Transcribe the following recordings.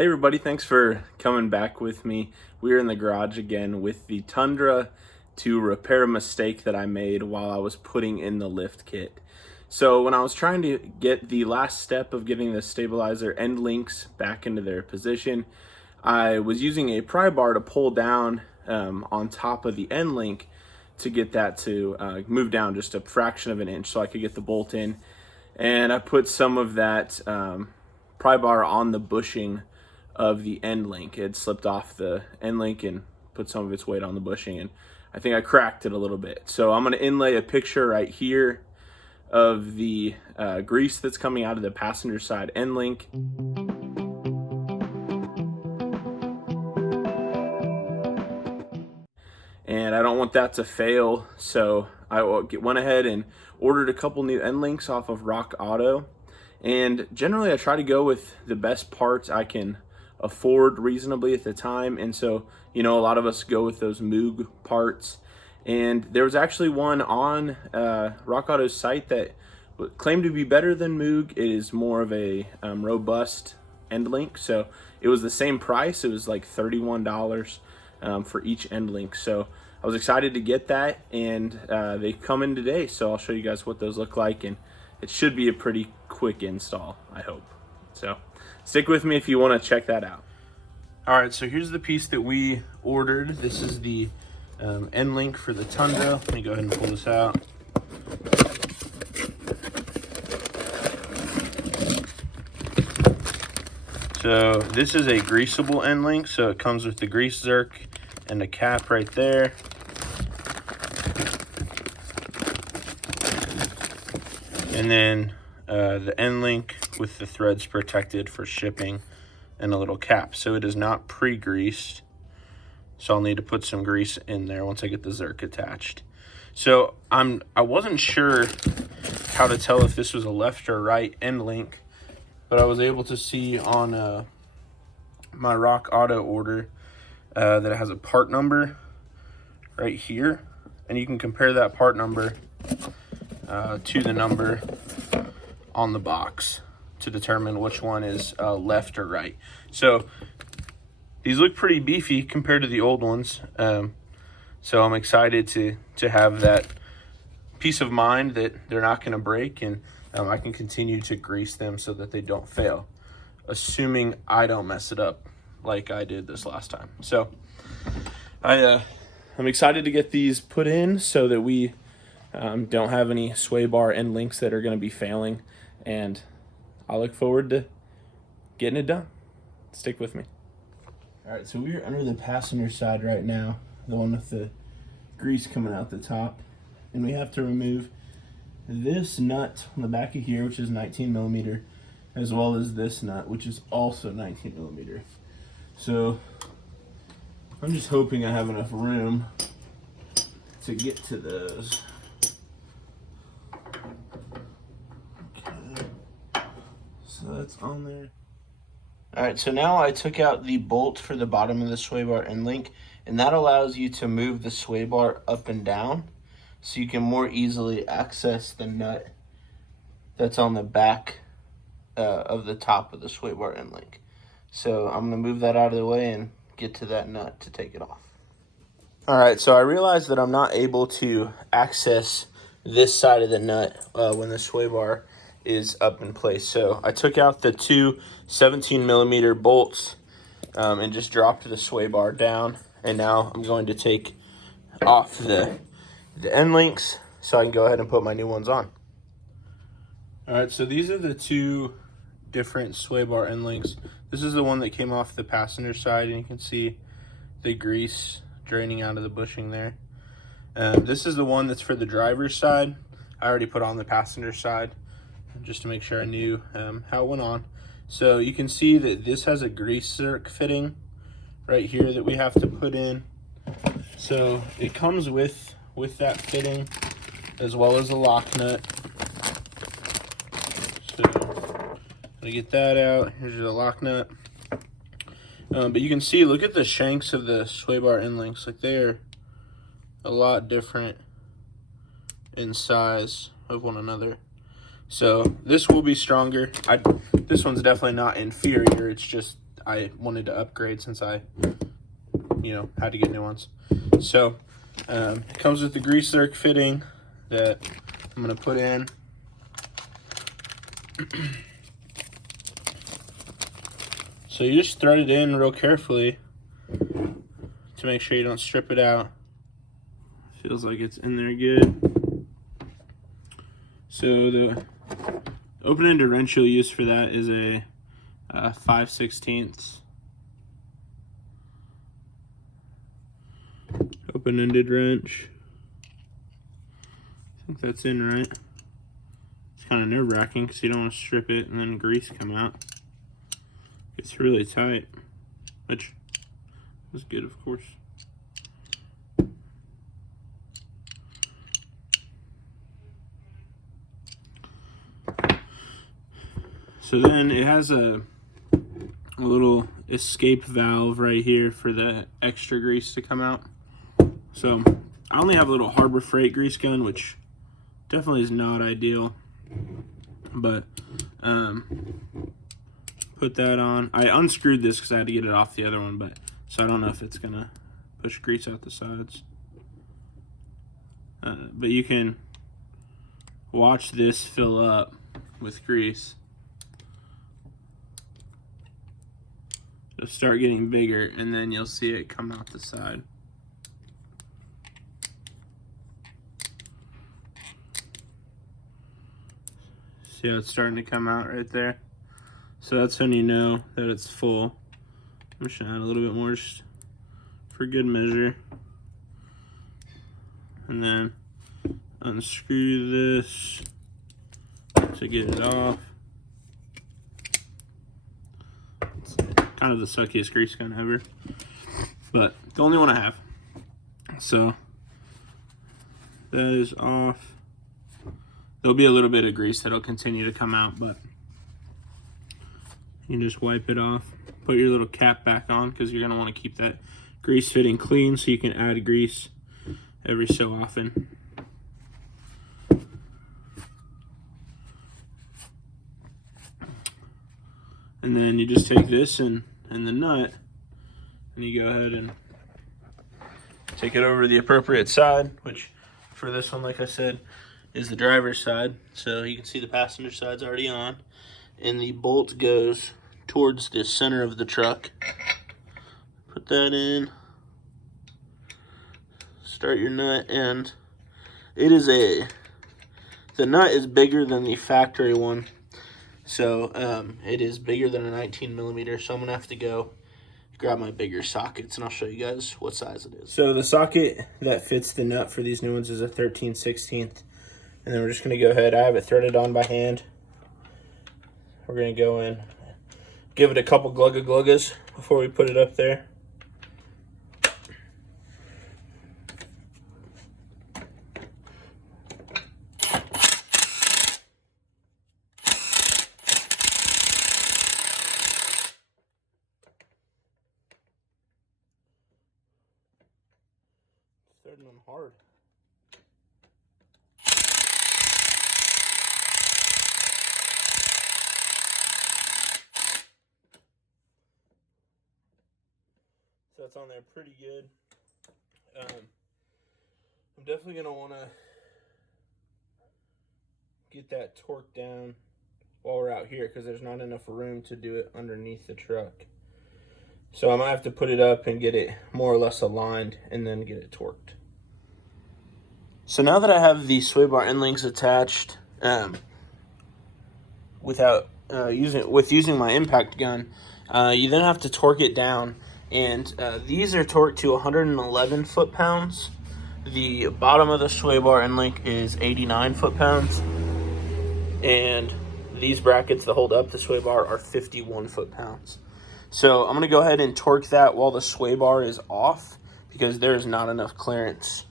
Hey everybody, thanks for coming back with me. We're in the garage again with the Tundra to repair a mistake that I made while I was putting in the lift kit. So when I was trying to get the last step of getting the stabilizer end links back into their position, I was using a pry bar to pull down on top of the end link to get that to move down just a fraction of an inch so I could get the bolt in. And I put some of that pry bar on the bushing of the end link. It slipped off the end link and put some of its weight on the bushing, and I think I cracked it a little bit. So I'm going to inlay a picture right here of the grease that's coming out of the passenger side end link. And I don't want that to fail, so I went ahead and ordered a couple new end links off of Rock Auto. And generally I try to go with the best parts I can afford reasonably at the time, and so a lot of us go with those Moog parts. And there was actually one on Rock Auto's site that claimed to be better than Moog. It is more of a robust end link, so it was the same price. It was like $31 for each end link. So I was excited to get that, and they come in today, so I'll show you guys what those look like, and it should be a pretty quick install, I hope. So stick with me if you want to check that out. All right, so here's the piece that we ordered. This is the end link for the Tundra. Let me go ahead and pull this out. So this is a greasable end link, so it comes with the grease zerk and a cap right there. And then the end link with the threads protected for shipping and a little cap. So it is not pre-greased. So I'll need to put some grease in there once I get the zerk attached. So I wasn't sure how to tell if this was a left or right end link, but I was able to see on my Rock Auto order that it has a part number right here, and you can compare that part number to the number on the box to determine which one is left or right. So these look pretty beefy compared to the old ones, so I'm excited to have that peace of mind that they're not going to break, and I can continue to grease them so that they don't fail, assuming I don't mess it up like I did this last time. So I'm excited to get these put in so that we don't have any sway bar end links that are going to be failing, and I look forward to getting it done. Stick with me. All right, so we're under the passenger side right now, the one with the grease coming out the top, and we have to remove this nut on the back of here, which is 19 millimeter, as well as this nut, which is also 19 millimeter. So I'm just hoping I have enough room to get to those. Okay, so that's on there. All right, so now I took out the bolt for the bottom of the sway bar end link, and that allows you to move the sway bar up and down so you can more easily access the nut that's on the back of the top of the sway bar end link. So I'm gonna move that out of the way and get to that nut to take it off. All right, so I realized that I'm not able to access this side of the nut when the sway bar is up in place. So I took out the two 17 millimeter bolts and just dropped the sway bar down. And now I'm going to take off the end links so I can go ahead and put my new ones on. All right, so these are the two different sway bar end links. This is the one that came off the passenger side, and you can see the grease draining out of the bushing there. This is the one that's for the driver's side. I already put on the passenger side just to make sure I knew how it went on. So you can see that this has a grease zerk fitting right here that we have to put in. So it comes with that fitting as well as a lock nut. So I'm gonna get that out. Here's the lock nut. But you can see, look at the shanks of the sway bar end links. Like, they're a lot different in size of one another. So this will be stronger. This one's definitely not inferior. It's just I wanted to upgrade since I, you know, had to get new ones. So it comes with the grease zerk fitting that I'm gonna put in. So you just thread it in real carefully to make sure you don't strip it out. Feels like it's in there good. So the open-ended wrench you'll use for that is a 5/16 open-ended wrench. I think that's in right. It's kind of nerve-wracking because you don't want to strip it and then grease come out. It's really tight, which is good, of course. So then it has a little escape valve right here for the extra grease to come out. So I only have a little Harbor Freight grease gun, which definitely is not ideal, but put that on. I unscrewed this because I had to get it off the other one, but so I don't know if it's gonna push grease out the sides. But you can watch this fill up with grease. It'll start getting bigger, and then you'll see it come out the side. See how it's starting to come out right there? So that's when you know that it's full. I'm just gonna add a little bit more just for good measure. And then unscrew this to get it off. It's kind of the suckiest grease gun ever, but the only one I have. So that is off. There'll be a little bit of grease that'll continue to come out, but you can just wipe it off. Put your little cap back on because you're going to want to keep that grease fitting clean so you can add grease every so often. And then you just take this and the nut, and you go ahead and take it over to the appropriate side, which for this one, like I said, is the driver's side. So you can see the passenger side's already on, and the bolt goes towards the center of the truck. Put that in, start your nut, and it is the nut is bigger than the factory one. So it is bigger than a 19 millimeter. So I'm gonna have to go grab my bigger sockets and I'll show you guys what size it is. So the socket that fits the nut for these new ones is a 13/16. And then we're just gonna go ahead, I have it threaded on by hand. We're gonna go in, give it a couple gluggas before we put it up there. Threading them hard. So that's on there pretty good. I'm definitely going to want to get that torque down while we're out here because there's not enough room to do it underneath the truck. So I might have to put it up and get it more or less aligned and then get it torqued. So now that I have the sway bar end links attached, using my impact gun, you then have to torque it down, and these are torqued to 111 foot-pounds. The bottom of the sway bar end link is 89 foot-pounds, and these brackets that hold up the sway bar are 51 foot-pounds. So I'm going to go ahead and torque that while the sway bar is off because there's not enough clearance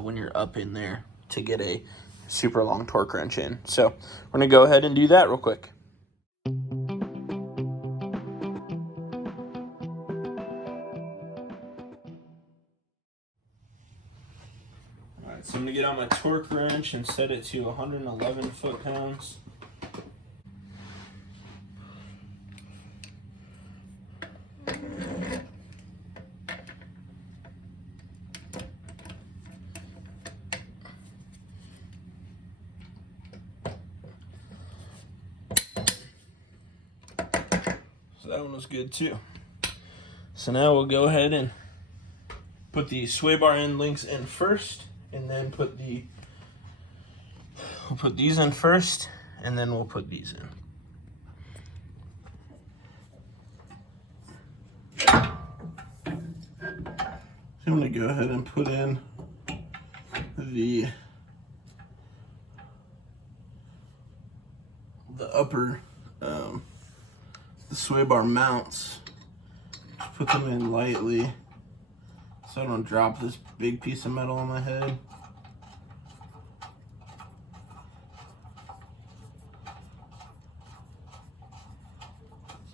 when you're up in there to get a super long torque wrench in. So we're going to go ahead and do that real quick. Alright, so I'm going to get on my torque wrench and set it to 111 foot-pounds. So that one was good too. So now we'll go ahead and put the sway bar end links in first, and then we'll put these in first, and then we'll put these in. So I'm gonna go ahead and put in the upper the sway bar mounts. Just put them in lightly so I don't drop this big piece of metal on my head.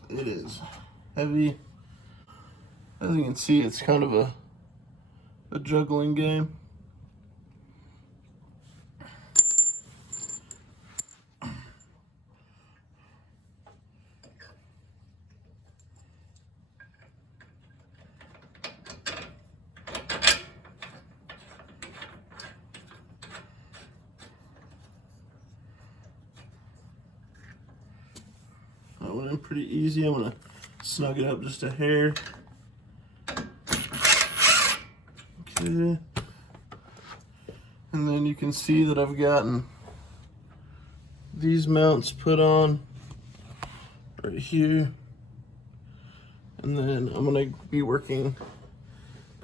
It is heavy. As you can see, it's kind of a juggling game. That went in pretty easy. I'm gonna snug it up just a hair. Okay. And then you can see that I've gotten these mounts put on right here. And then I'm gonna be working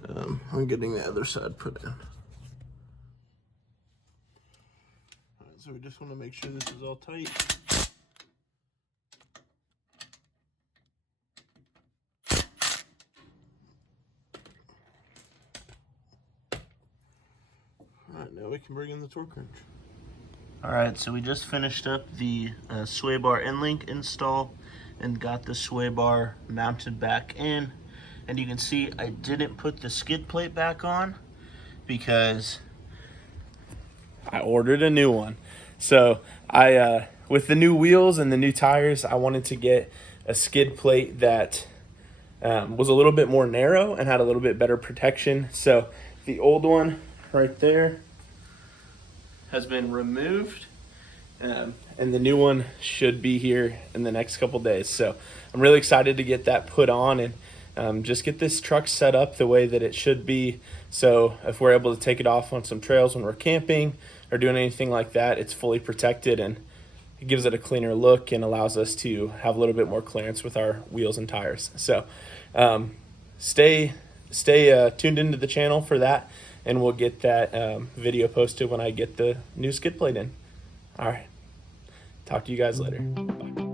on getting the other side put in. All right, so we just wanna make sure this is all tight. Alright, now we can bring in the torque wrench. Alright, so we just finished up the sway bar Endlink install and got the sway bar mounted back in. And you can see I didn't put the skid plate back on because I ordered a new one. So I, with the new wheels and the new tires, I wanted to get a skid plate that was a little bit more narrow and had a little bit better protection. So the old one right there has been removed, and the new one should be here in the next couple days. So I'm really excited to get that put on and just get this truck set up the way that it should be. So if we're able to take it off on some trails when we're camping or doing anything like that, it's fully protected and it gives it a cleaner look and allows us to have a little bit more clearance with our wheels and tires. So stay tuned into the channel for that, and we'll get that video posted when I get the new skid plate in. All right, talk to you guys later. Bye.